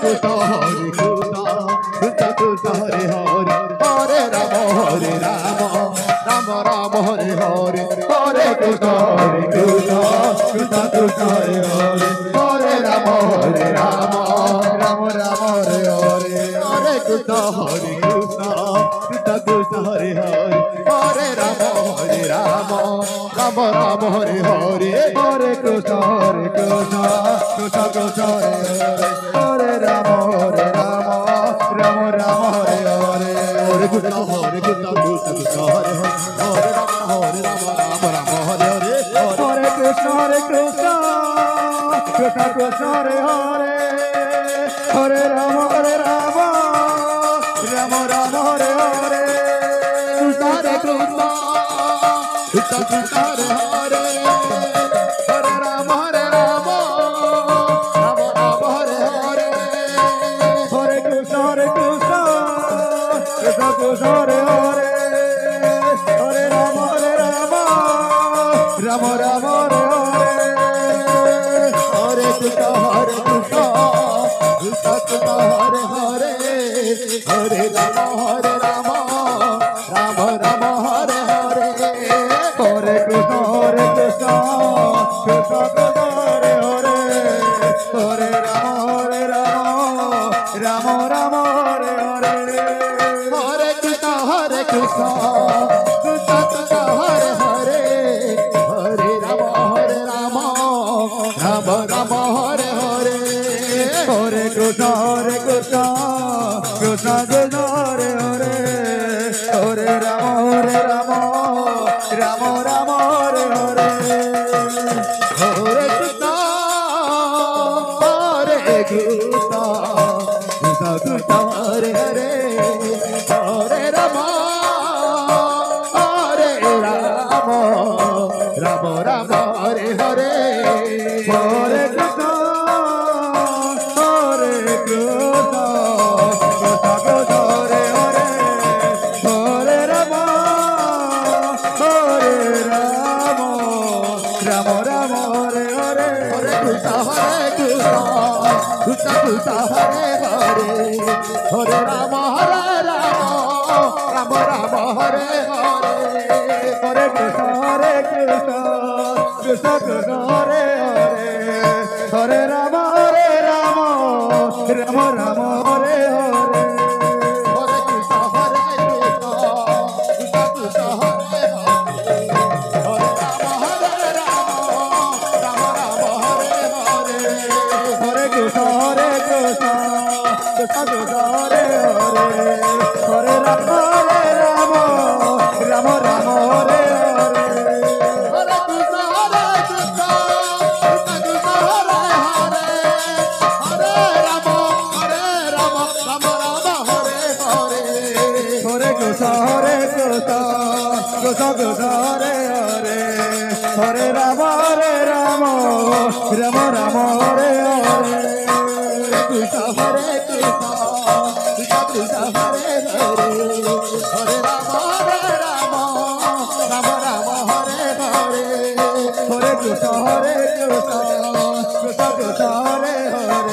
Krishna Krishna Krishna Hare Hare Hare Rama Rama Rama Hare Hare Hare Krishna Krishna Krishna Hare Hare Hare Rama Rama Rama Hare Hare Hare Krishna Krishna Krishna Hare Hare Hare Rama Rama Rama Hare Hare Hare Krishna Krishna Krishna Hare Hare Hare Rama Rama Rama Hare Hare Hare Krishna Krishna Krishna Hare Hare Hare Rama Rama Rama Hare Hare Hare Krishna Krishna Krishna Hare Hare Hare Rama Rama Rama Hare Hare Krishna Krishna Krishna Hare Hare Hare Rama Rama Rama Hare Hare Hare Krishna Krishna Krishna Hare Hare Hare Rama Rama Rama Hare Hare Hare Krishna Krishna Krishna Hare Hare Hare Rama Rama Rama Hare Hare Hare Krishna Krishna Krishna Hare Hare Hare Rama Rama Rama Hare Hare Hare Krishna Krishna Krishna Hare Hare Hare Rama Rama Rama Hare Hare Hare Krishna Krishna Krishna Hare Hare Hare Rama Rama Rama Hare Hare Hare Krishna Krishna Krishna Hare Hare Hare Rama Rama Hare Hare Hare Krishna Krishna Krishna Hare Hare Hare Rama Rama Hare Hare Hare Krishna Krishna Krishna Hare Hare Hare Rama Rama Rama Hare Hare Hare Krishna Krishna Krishna Hare Hare Hare Rama Rama Rama Hare Hare Hare Krishna Krishna Krishna Hare Hare Hare Rama Rama Rama Hare Hare Hare Krishna Krishna Krishna Hare Hare Hare Rama Rama Hare Hare Hare Krishna Krishna Krishna Hare Hare Hare Rama Rama Rama Hare Hare Krishna Krishna Krishna Hare Hare Hare Rama Rama Rama Hare Hare Hare Krishna Krishna Krishna Hare Hare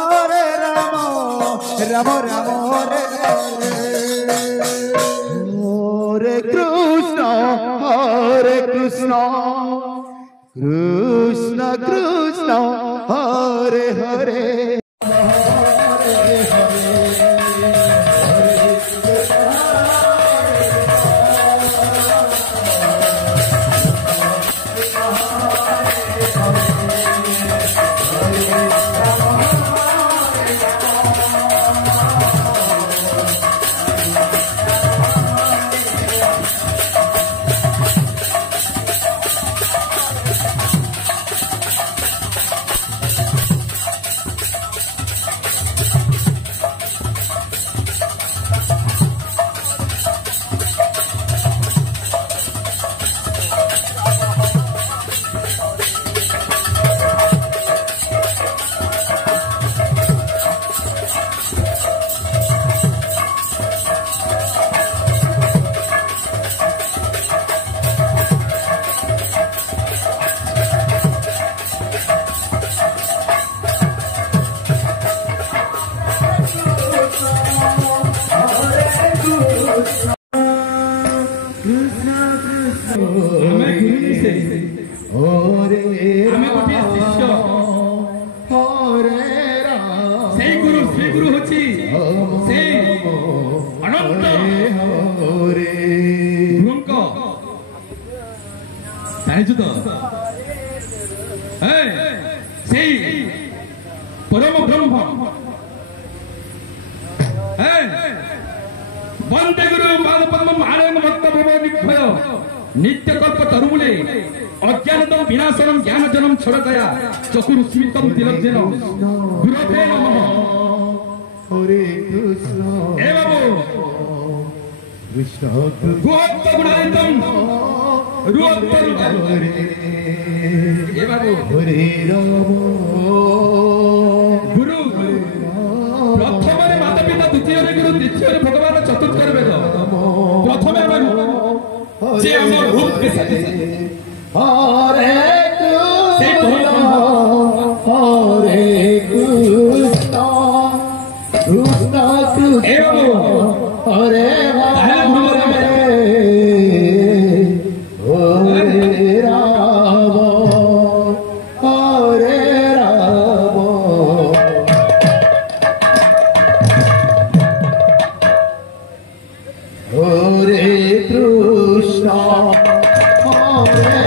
Hare Rama Rama Hare Hare Hare Krishna Krishna Krishna Hare Hare आमे गोटे शिष्य से गुरु श्री गुरु होची से अनंत गुरुंको जानिछु तो से परम ब्रह्म वंदे गुरु पादपद्म आनंद भक्त भव निभय नित्य कल्प तरुमूले अज्ञानतम विनाशनम ज्ञानजनम क्षरतया चकुरुस्मितम तिलज्जेन गुरवे नमः। हरे कृष्ण हे बाबू कृष्ण गुहत्त गुणायतम रुहत्तर हे बाबू हरे राम गुरु प्रथम माता पिता द्वितीय गुरु तृतीय भगवान चतुर्थ वेद प्रथम जे हमर रूप के साथ हरे कृष्ण हरे कृष्ण कृष्ण कृष्ण हरे हरे हरे राम हरे राम हरे कृष्ण Hare